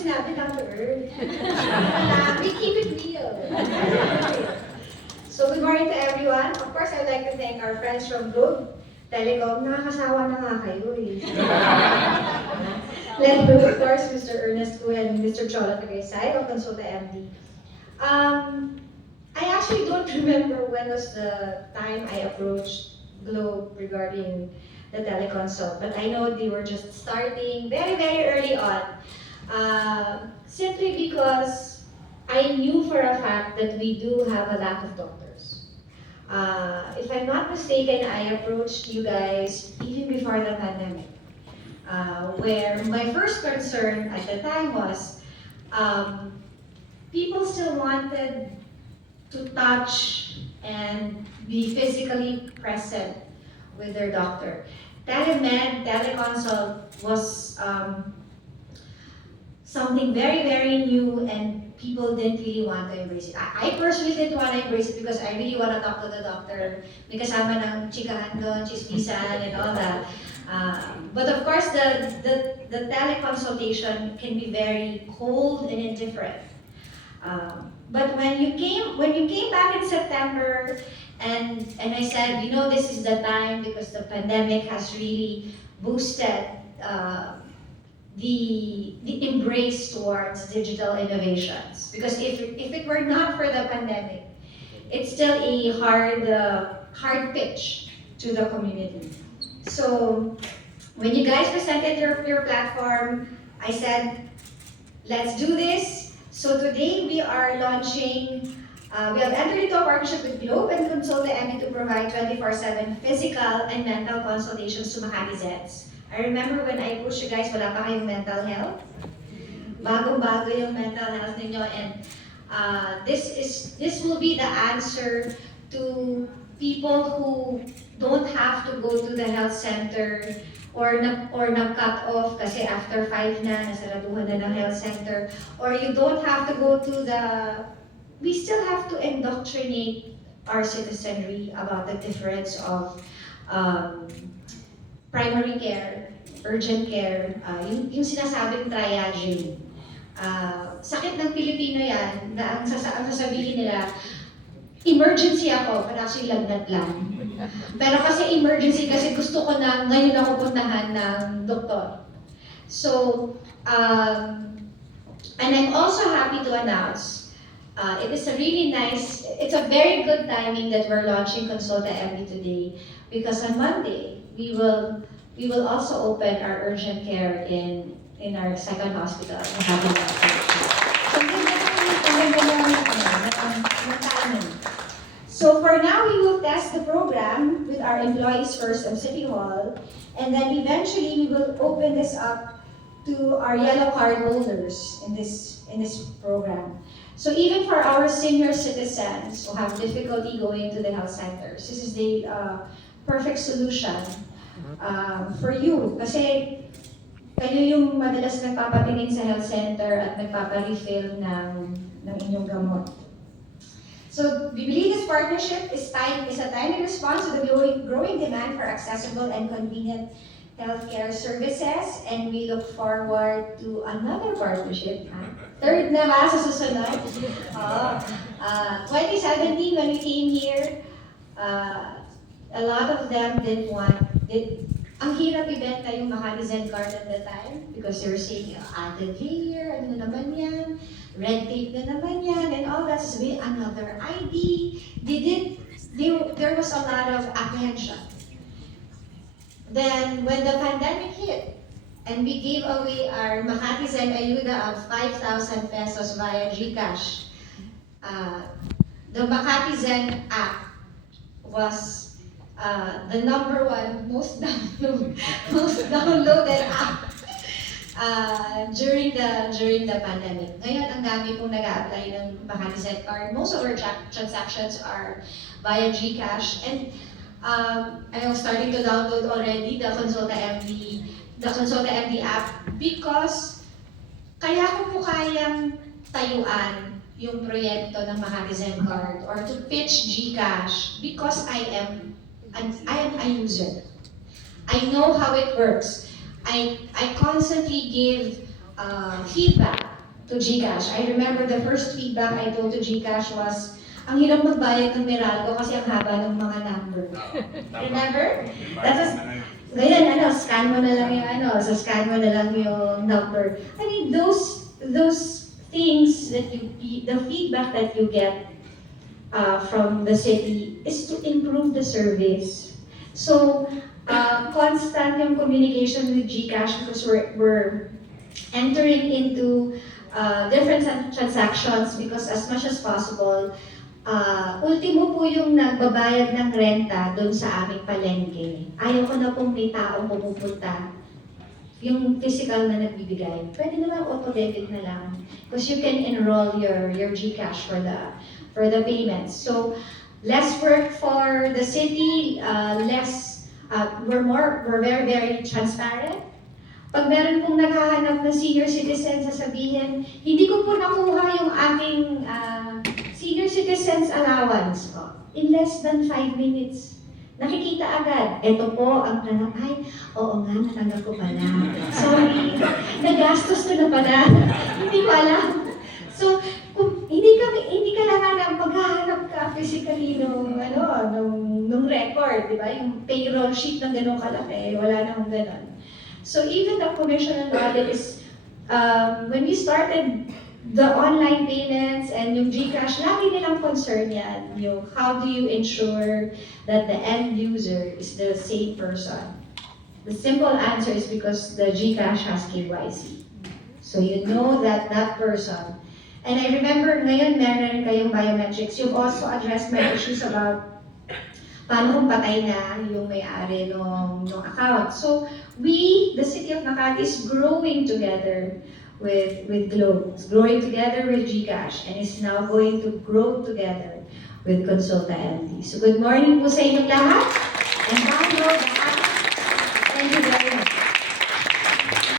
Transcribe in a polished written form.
sinabi down to earth. We keep it real. So good morning to everyone. Of course, I'd like to thank our friends from Globe Nakakasawa na nga kayo eh. Led by, of course, Mr. Ernest Gu and Mr. Cholo Tagaysay of KonsultaMD. I actually don't remember when was the time I approached Globe regarding the teleconsult, but I know they were just starting very, very early on. Simply because I knew for a fact that we do have a lack of doctors. If I'm not mistaken, I approached you guys even before the pandemic, where my first concern at the time was people still wanted to touch and be physically present with their doctor. Telemed, teleconsult was something very, very new, and people didn't really want to embrace it. I personally didn't want to embrace it because I really want to talk to the doctor. May kasama ng chikahan doon, chismisan, and all that. But of course, the teleconsultation can be very cold and indifferent. But when you came back in September, and I said, you know, this is the time because the pandemic has really boosted the embrace towards digital innovations. Because if it were not for the pandemic, it's still a hard pitch to the community. So when you guys presented your platform, I said, let's do this. So today we are launching, we have entered into a partnership with Globe and KonsultaMD to provide 24/7 physical and mental consultations to Makati Zeds. I remember when I pushed you guys, wala pa kayong mental health. Bagong-bago yung mental health ninyo, and this will be the answer to people who don't have to go to the health center or nag-cut off kasi after 5 na, nasaraduhan na ng health center, or you don't have to go to we still have to indoctrinate our citizenry about the difference of primary care, urgent care, yung sinasabing triaging. Sakit ng Pilipino yan, na ang sasabihin nila, emergency ako, but actually lagnat lang. Pero kasi emergency, kasi gusto ko na ngayon ako puntahan ng doktor. So, and I'm also happy to announce, it is a really nice, it's a very good timing that we're launching KonsultaMD today, because on Monday, we will also open our urgent care in our second hospital. So for now, we will test the program with our employees first of City Hall, and then eventually we will open this up to our yellow card holders in this program. So even for our senior citizens who have difficulty going to the health centers, this is the perfect solution for you. Kasi kayo yung madalas nagpapatingin sa health center at nagpapa-refill ng inyong gamot. So we believe this partnership is a timely response to the growing demand for accessible and convenient healthcare services, and we look forward to another partnership. Third na ba sa susunod? 2017, when we came here, a lot of them ang hirap ibenta yung Makati Zen card at the time because they were saying, added here, ano na naman yan, red tape na naman yan, and all that. So another ID. There was a lot of apprehension. Then when the pandemic hit, and we gave away our Makati Zen Ayuda of 5,000 pesos via GCash, the Makati Zen app was the number one most downloaded app during the pandemic. Ngayon, ang dami pong nag-a-apply ng Makati Zen card. Most of our transactions are via GCash, and I'm starting to download already the KonsultaMD app because kaya ko po kayang tayuan yung proyekto ng Makati Zen card or to pitch GCash because I am a user. I know how it works. I constantly give feedback to GCash. I remember the first feedback I told to GCash was, ang hirap magbayad ng Meralco kasi ang haba ng mga number. Remember? That was, ngayon, scan mo na lang yung scan mo na lang yung number. I mean, those things that the feedback that you get from the city is to improve the service. So, constant yung communication with GCash because we're entering into different transactions because as much as possible, ultimo po yung nagbabayad ng renta doon sa aming palengke. Ayaw ko na pong may taong pumupunta, yung physical na nagbibigay. Pwede naman auto-debit na lang because you can enroll your GCash for the payments. So, less work for the city, we're very, very transparent. Pag meron pong naghahanap na senior citizen, sasabihin, hindi ko po nakuha yung aking senior citizens allowance. In less than 5 minutes, nakikita agad. Ito po ang ay, oo nga, natanggap ko pala. Sorry, nagastos ko na pala. Hindi ko alam. So, kung hindi kailangan ng paghahanap ka physically nung record, di ba? Yung payroll sheet ng ganun kalaki, wala nang ganun. So even the commission and audit is, when we started the online payments and yung GCash, lagi nilang concern yan, yung how do you ensure that the end user is the same person? The simple answer is because the GCash has KYC. So you know that person. And I remember ngayon meron kayong biometrics. You've also addressed my issues about paano kung patay na yung may-ari ng account. So we, the City of Makati, is growing together with Globe. It's growing together with GCash and is now going to grow together with KonsultaMD. So good morning po sa inyong lahat.